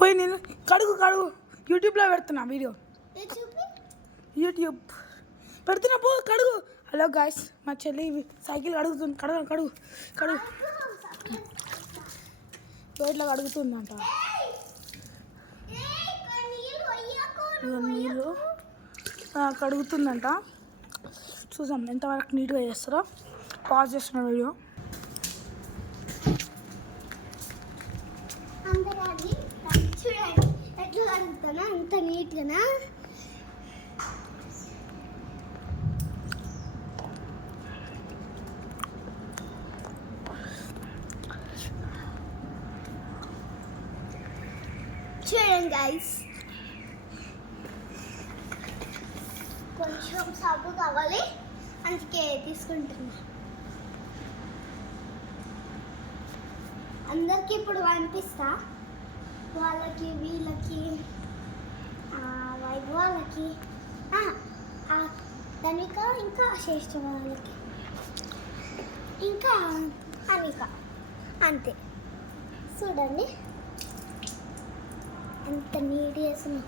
పోయి నేను కడుగు యూట్యూబ్లో పెడుతున్నా వీడియో. యూట్యూబ్ పెడుతున్నా పో కడుగు. హలో గాయస్, మా చెల్లి సైకిల్ కడుగుతుంది. కడుగు ఇట్లా కడుగుతుందంట. నీళ్ళు కడుగుతుందంట. చూసాం ఎంతవరకు నీట్గా చేస్తారో. పాజ్ చేస్తున్న వీడియో. చూడండి ఎట్లా కడుగుతానా అంత నీట్గానా. చూడండి గైస్, కొంచెం సబ్బు కావాలి అందుకే తీసుకుంటున్నా. అందరికీ ఇప్పుడు పంపిస్తా, వాళ్ళకి వీళ్ళకి వాళ్ళకి ధనిక ఇంకా శ్రేష్ఠ వాళ్ళకి ఇంకా అనిక అంతే. చూడండి ఎంత నీట్ చేస్తున్నా.